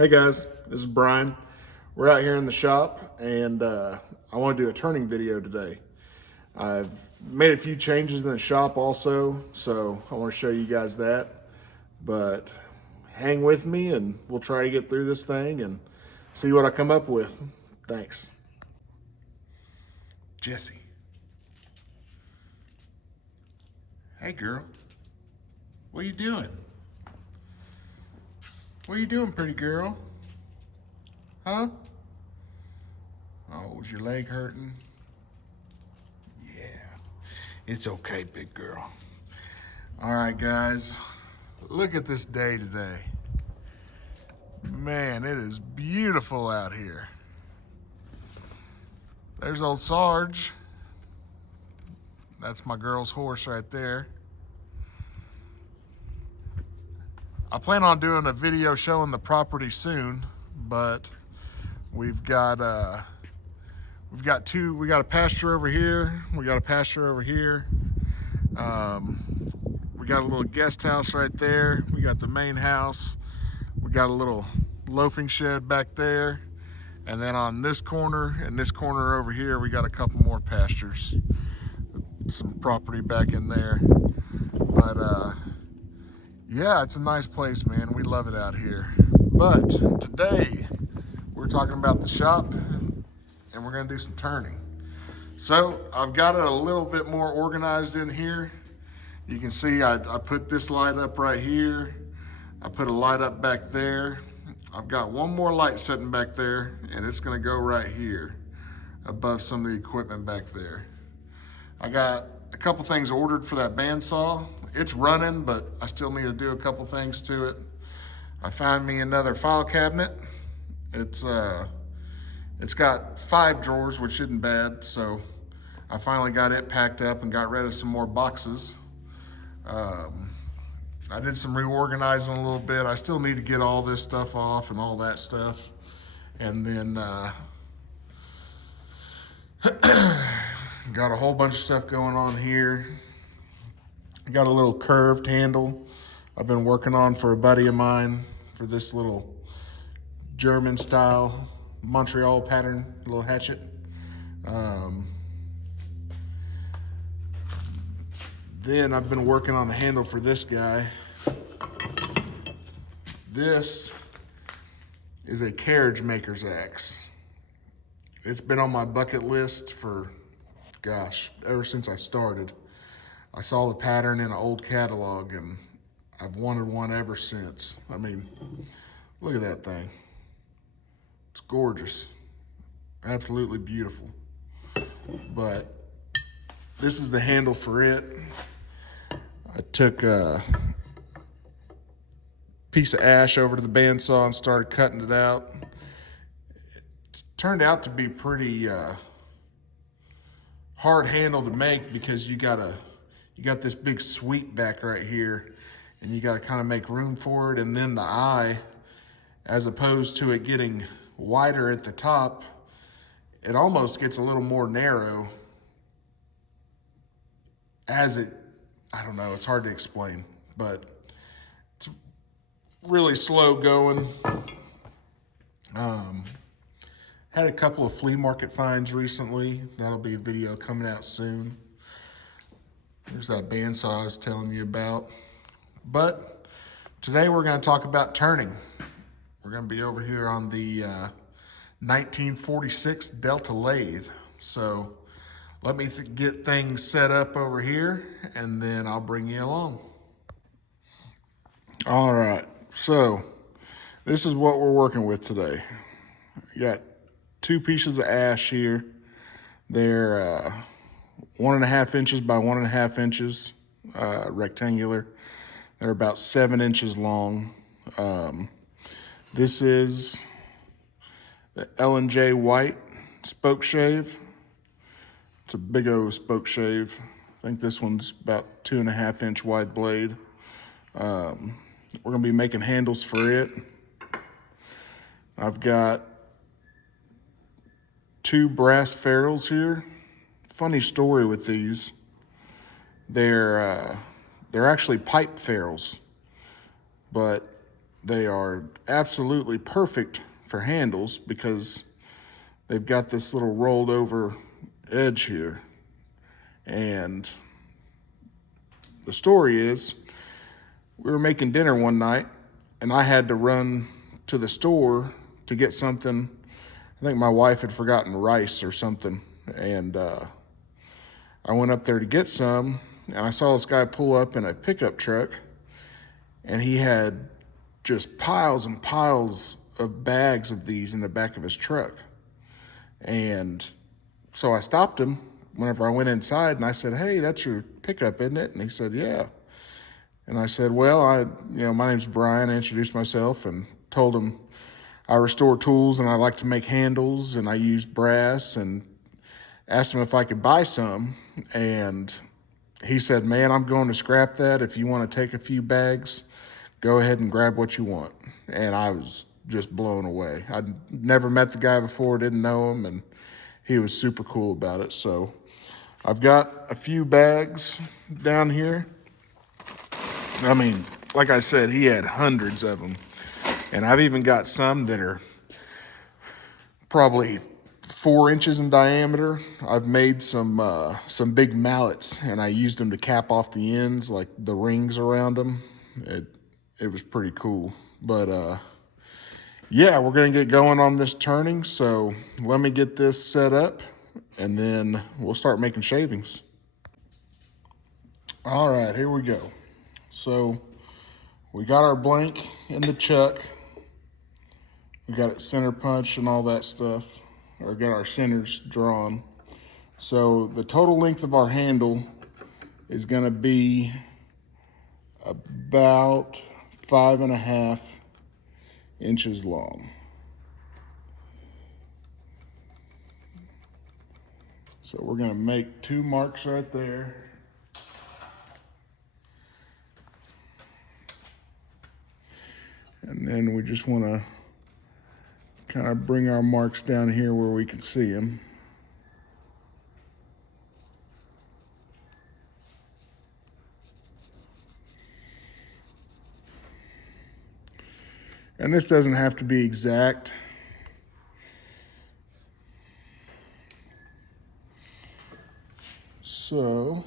Hey guys, this is Brian. We're out here in the shop and I want to do a turning video today. I've made a few changes in the shop also, so I want to show you guys that. But hang with me and we'll try to get through this thing and see what I come up with. Thanks. Jesse. Hey girl. What are you doing? What are you doing, pretty girl? Huh? Oh, is your leg hurting? Yeah. It's okay, big girl. All right, guys. Look at this day today. Man, it is beautiful out here. There's old Sarge. That's my girl's horse right there. I plan on doing a video showing the property soon, but we've got a pasture over here. We got a pasture over here. We got a little guest house right there. We got the main house. We got a little loafing shed back there. And then on this corner and this corner over here, we got a couple more pastures. Some property back in there. But yeah, it's a nice place, man. We love it out here. But today, we're talking about the shop and we're gonna do some turning. So I've got it a little bit more organized in here. You can see I put this light up right here. I put a light up back there. I've got one more light sitting back there and it's gonna go right here above some of the equipment back there. I got a couple things ordered for that bandsaw. It's running, but I still need to do a couple things to it. I found me another file cabinet. It's got 5 drawers, which isn't bad, so I finally got it packed up and got rid of some more boxes. I did some reorganizing a little bit. I still need to get all this stuff off and all that stuff. And then got a whole bunch of stuff going on here. Got a little curved handle I've been working on for a buddy of mine for this little German style Montreal pattern, little hatchet. Then I've been working on the handle for this guy. This is a carriage maker's axe. It's been on my bucket list for, gosh, ever since I started. I saw the pattern in an old catalog and I've wanted one ever since. I mean, look at that thing. It's gorgeous, absolutely beautiful. But this is the handle for it. I took a piece of ash over to the bandsaw and started cutting it out. It's turned out to be pretty hard handle to make because you got this big sweep back right here and you got to kind of make room for it. And then the eye, as opposed to it getting wider at the top, it almost gets a little more narrow as it, I don't know, it's hard to explain, but it's really slow going. Had a couple of flea market finds recently. That'll be a video coming out soon. There's that bandsaw I was telling you about. But today we're going to talk about turning. We're going to be over here on the 1946 Delta lathe. So let me get things set up over here and then I'll bring you along. All right, so this is what we're working with today. You got 2 pieces of ash here. They're 1.5 inches by 1.5 inches, rectangular. They're about 7 inches long. This is the L&J White spoke shave. It's a big old spoke shave. I think this one's about 2.5 inch wide blade. We're gonna be making handles for it. I've got 2 brass ferrules here. Funny story with these. They're actually pipe ferrules, but They are absolutely perfect for handles because they've got this little rolled over edge here. And the story is, we were making dinner one night and I had to run to the store to get something. I think my wife had forgotten rice or something. And I went up there to get some, and I saw this guy pull up in a pickup truck, and he had just piles and piles of bags of these in the back of his truck. And so I stopped him whenever I went inside, and I said, "Hey, that's your pickup, isn't it?" And he said, "Yeah." And I said, "Well, my name's Brian." I introduced myself and told him I restore tools and I like to make handles and I use brass, and asked him if I could buy some. And he said, "Man, I'm going to scrap that. If you want to take a few bags, go ahead and grab what you want." And I was just blown away. I'd never met the guy before, didn't know him, and he was super cool about it. So I've got a few bags down here. I mean, like I said, he had hundreds of them. And I've even got some that are probably 4 inches in diameter. I've made some big mallets, and I used them to cap off the ends, like the rings around them. It was pretty cool. But yeah, we're gonna get going on this turning. So let me get this set up, and then we'll start making shavings. All right, here we go. So we got our blank in the chuck. We got it center punched and all that stuff, or got our centers drawn. So the total length of our handle is gonna be about 5.5 inches long. So we're gonna make 2 marks right there. And then we just wanna kind of bring our marks down here where we can see them. And this doesn't have to be exact. So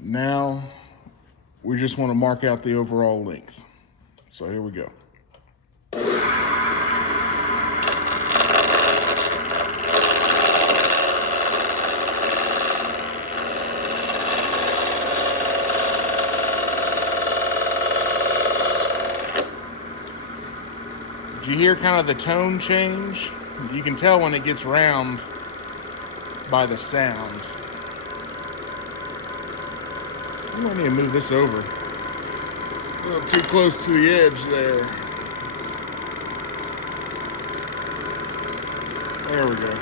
now we just want to mark out the overall length. So here we go. Did you hear kind of the tone change? You can tell when it gets round by the sound. I might need to move this over. A little too close to the edge there. There we go.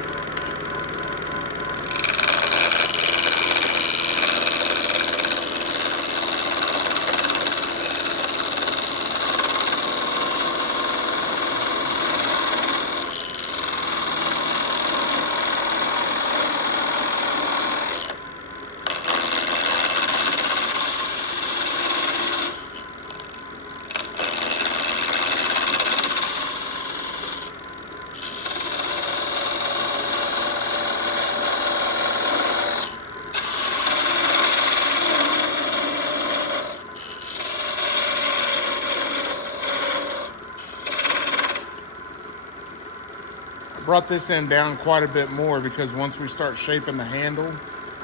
Brought this end down quite a bit more because once we start shaping the handle,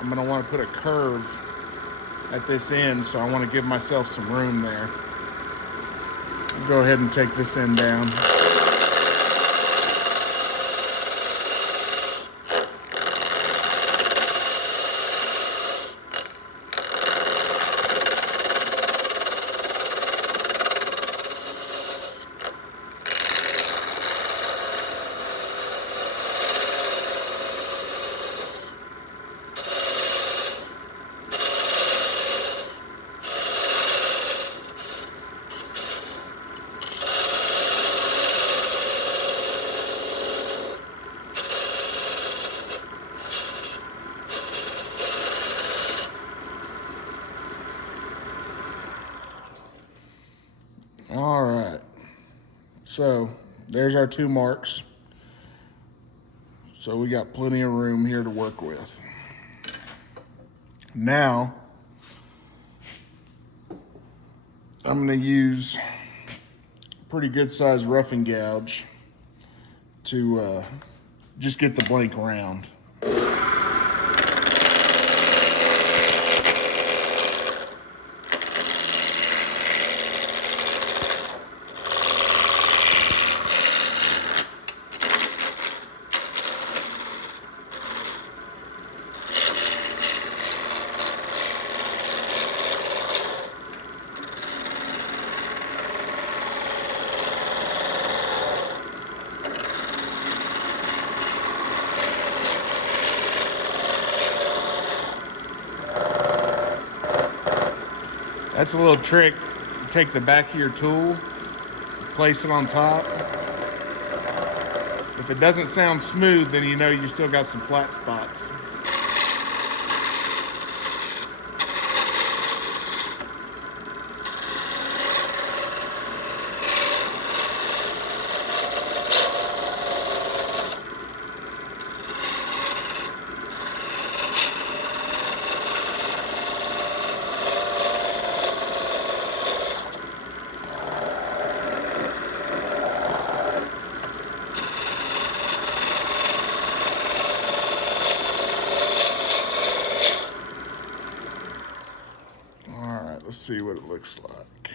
I'm going to want to put a curve at this end, so I want to give myself some room there. I'll go ahead and take this end down. All right. So there's our 2 marks. So we got plenty of room here to work with. Now, I'm going to use a pretty good sized roughing gouge to just get the blank round. That's a little trick. Take the back of your tool, place it on top. If it doesn't sound smooth, then you know you still got some flat spots. Let's see what it looks like.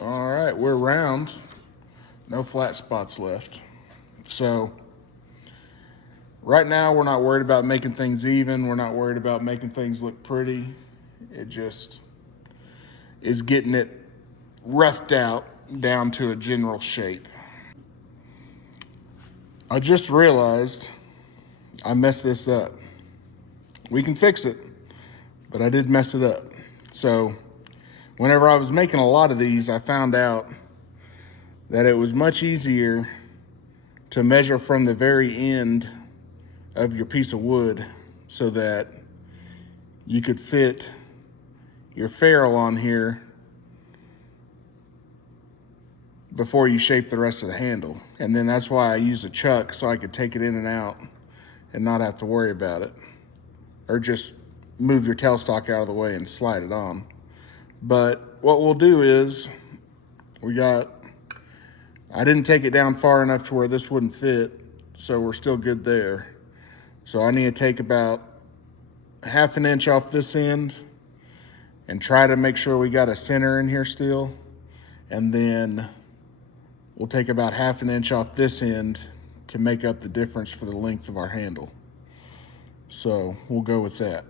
All right, we're round. No flat spots left. So right now we're not worried about making things even. We're not worried about making things look pretty. It just is getting it roughed out down to a general shape. I just realized I messed this up. We can fix it, but I did mess it up. So whenever I was making a lot of these, I found out that it was much easier to measure from the very end of your piece of wood so that you could fit your ferrule on here before you shape the rest of the handle. And then that's why I use a chuck, so I could take it in and out and not have to worry about it. Or just move your tailstock out of the way and slide it on. But what we'll do is, I didn't take it down far enough to where this wouldn't fit, so we're still good there. So I need to take about 1/2 inch off this end and try to make sure we got a center in here still. And then we'll take about 1/2 inch off this end to make up the difference for the length of our handle. So we'll go with that.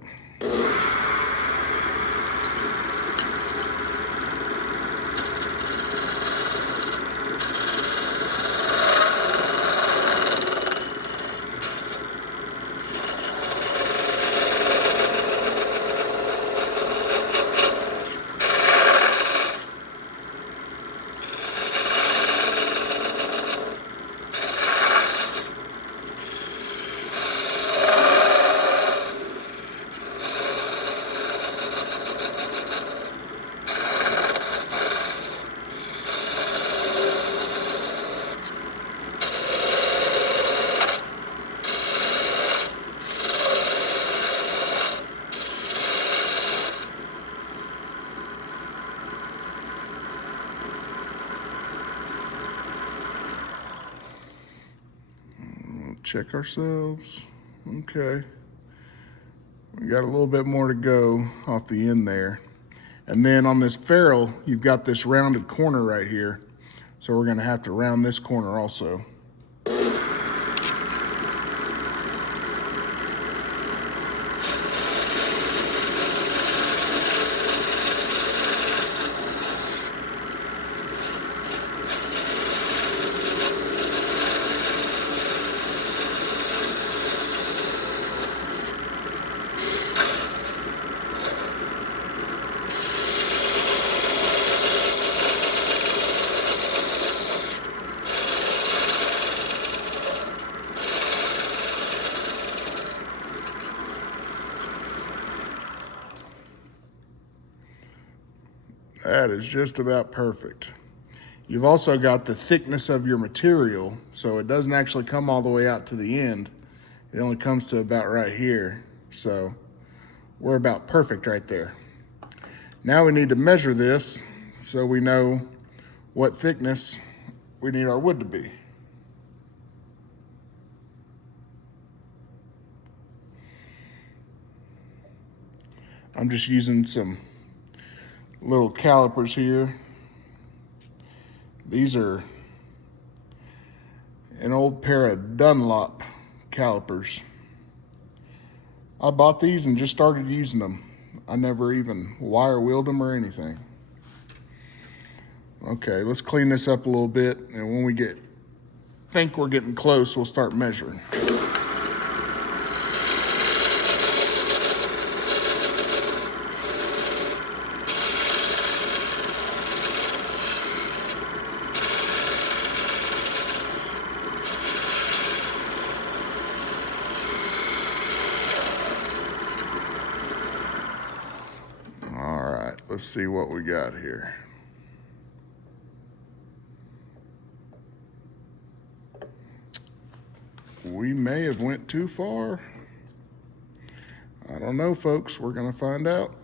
Check ourselves. Okay. We got a little bit more to go off the end there. And then on this ferrule, you've got this rounded corner right here. So we're gonna have to round this corner also. That is just about perfect. You've also got the thickness of your material, so it doesn't actually come all the way out to the end. It only comes to about right here. So we're about perfect right there. Now we need to measure this so we know what thickness we need our wood to be. I'm just using some little calipers here. These are an old pair of Dunlop calipers. I bought these and just started using them. I never even wire wheeled them or anything. Okay, let's clean this up a little bit, and when we think we're getting close, we'll start measuring. All right, let's see what we got here. We may have went too far. I don't know, folks. We're gonna find out.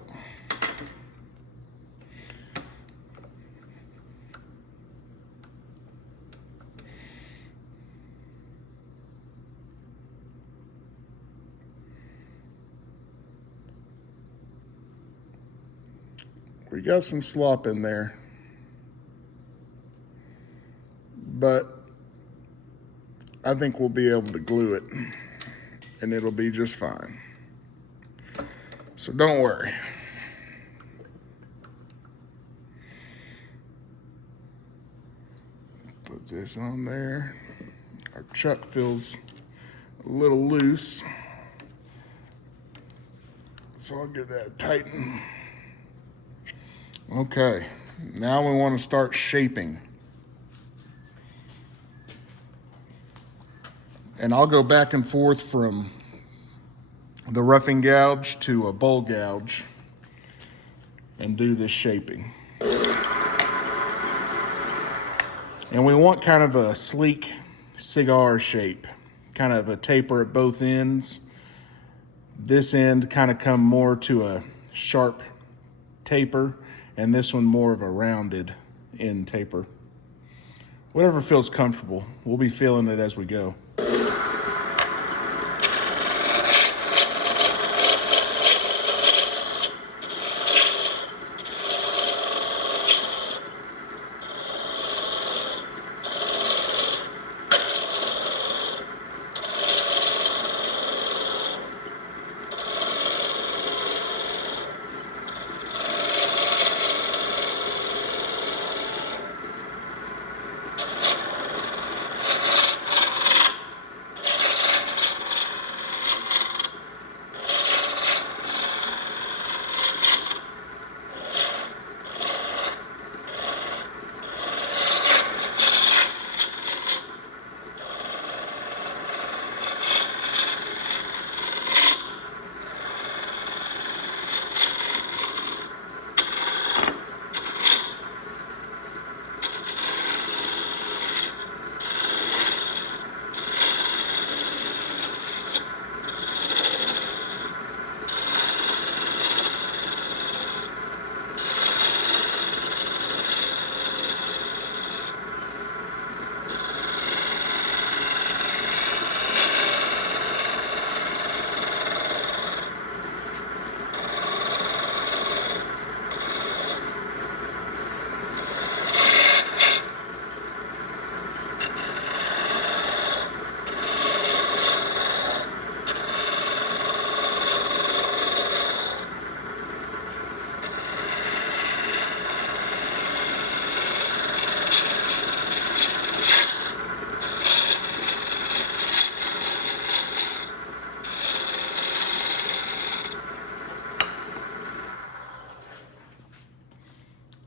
We got some slop in there, but I think we'll be able to glue it and it'll be just fine. So don't worry. Put this on there. Our chuck feels a little loose, so I'll give that a tighten. Okay, now we want to start shaping. And I'll go back and forth from the roughing gouge to a bowl gouge and do this shaping. And we want kind of a sleek cigar shape, kind of a taper at both ends. This end kind of come more to a sharp taper, and this one more of a rounded end taper. Whatever feels comfortable. We'll be feeling it as we go.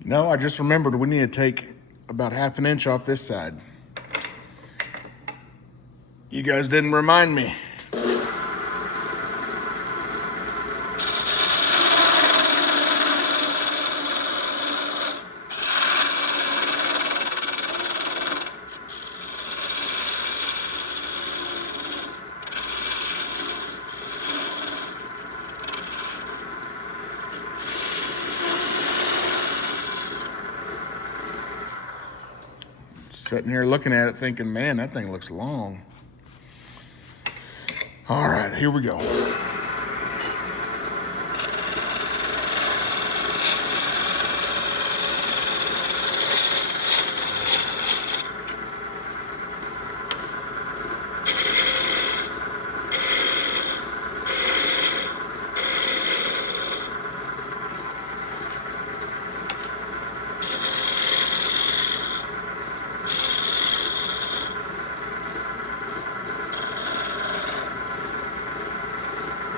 No, I just remembered we need to take about 1/2 inch off this side. You guys didn't remind me. Sitting here looking at it thinking, man, that thing looks long. All right, here we go.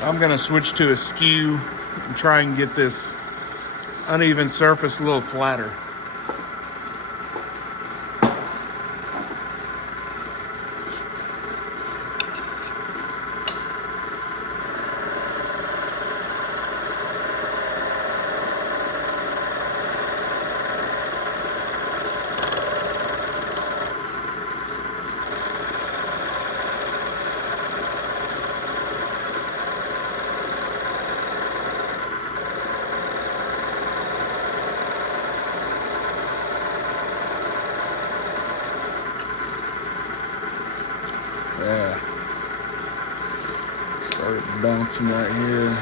I'm gonna switch to a skew and try and get this uneven surface a little flatter. Yeah. Started bouncing right here.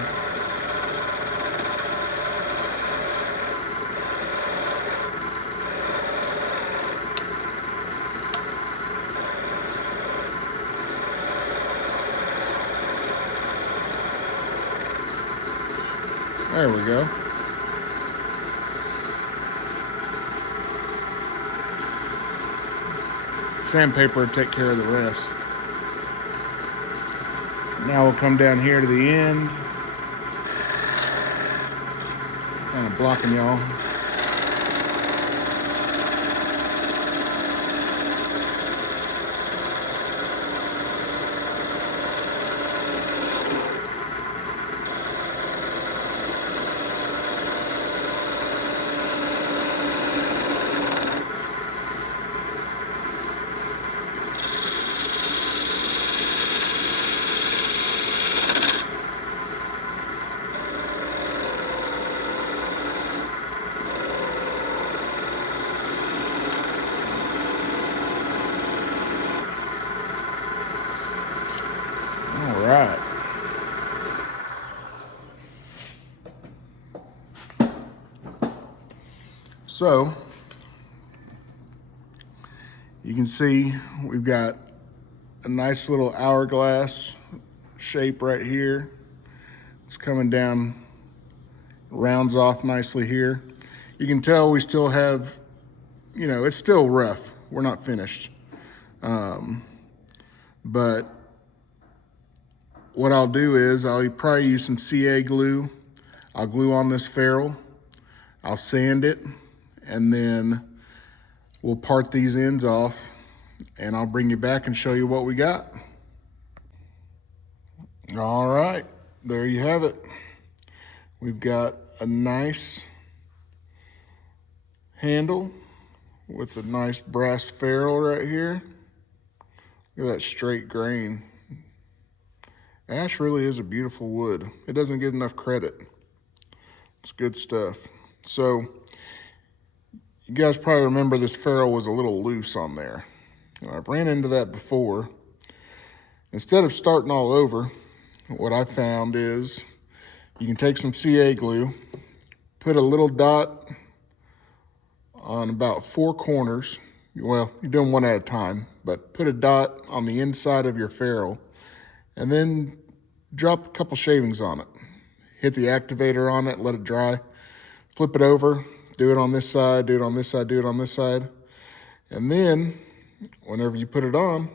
There we go. Sandpaper will take care of the rest. Now we'll come down here to the end. Kind of blocking y'all. All right. So you can see we've got a nice little hourglass shape right here. It's coming down, rounds off nicely here. You can tell we still have, you know, it's still rough. We're not finished. But what I'll do is I'll probably use some CA glue. I'll glue on this ferrule. I'll sand it, and then we'll part these ends off, and I'll bring you back and show you what we got. All right, there you have it. We've got a nice handle with a nice brass ferrule right here. Look at that straight grain. Ash really is a beautiful wood. It doesn't get enough credit. It's good stuff. So you guys probably remember this ferrule was a little loose on there. I've ran into that before. Instead of starting all over, what I found is you can take some CA glue, put a little dot on about 4 corners. Well, you're doing one at a time, but put a dot on the inside of your ferrule, and then drop a couple shavings on it. Hit the activator on it, let it dry, flip it over, do it on this side, do it on this side, do it on this side. And then whenever you put it on,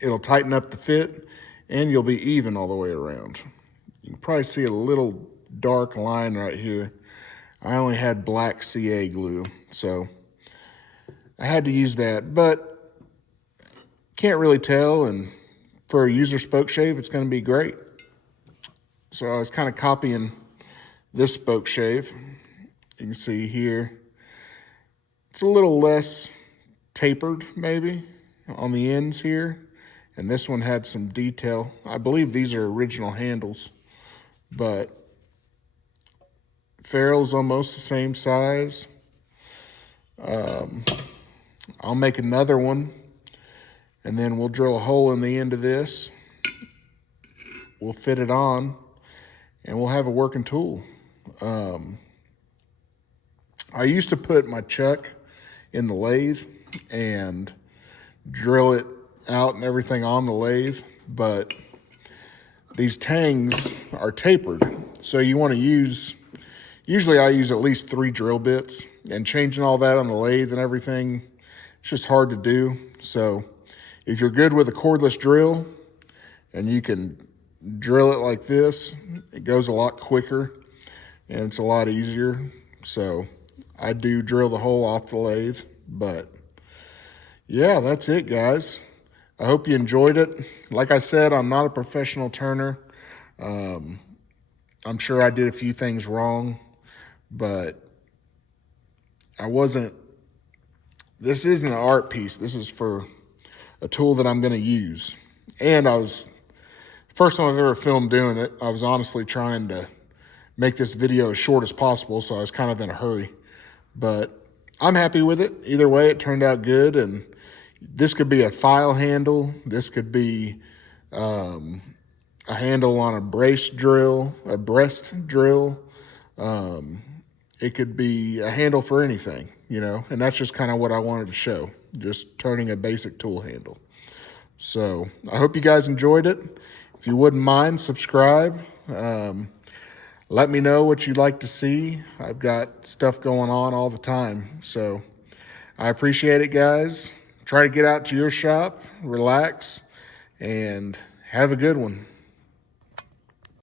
it'll tighten up the fit and you'll be even all the way around. You can probably see a little dark line right here. I only had black CA glue, so I had to use that, but can't really tell, and for a user spoke shave, it's gonna be great. So I was kind of copying this spoke shave. You can see here, it's a little less tapered maybe on the ends here. And this one had some detail. I believe these are original handles, but ferrule's almost the same size. I'll make another one, and then we'll drill a hole in the end of this. We'll fit it on, and we'll have a working tool. I used to put my chuck in the lathe and drill it out and everything on the lathe, but these tangs are tapered. So you want to use, usually I use at least 3 drill bits, and changing all that on the lathe and everything, it's just hard to do. So if you're good with a cordless drill and you can drill it like this, it goes a lot quicker and it's a lot easier. So I do drill the hole off the lathe, but yeah, that's it, guys. I hope you enjoyed it. Like I said, I'm not a professional turner. I'm sure I did a few things wrong, but this isn't an art piece. This is for a tool that I'm going to use. And first time I've ever filmed doing it, I was honestly trying to make this video as short as possible, so I was kind of in a hurry. But I'm happy with it. Either way, it turned out good. And this could be a file handle. This could be a handle on a breast drill. It could be a handle for anything, you know, and that's just kind of what I wanted to show, just turning a basic tool handle. So I hope you guys enjoyed it. If you wouldn't mind, subscribe. Let me know what you'd like to see. I've got stuff going on all the time. So I appreciate it, guys. Try to get out to your shop, relax, and have a good one.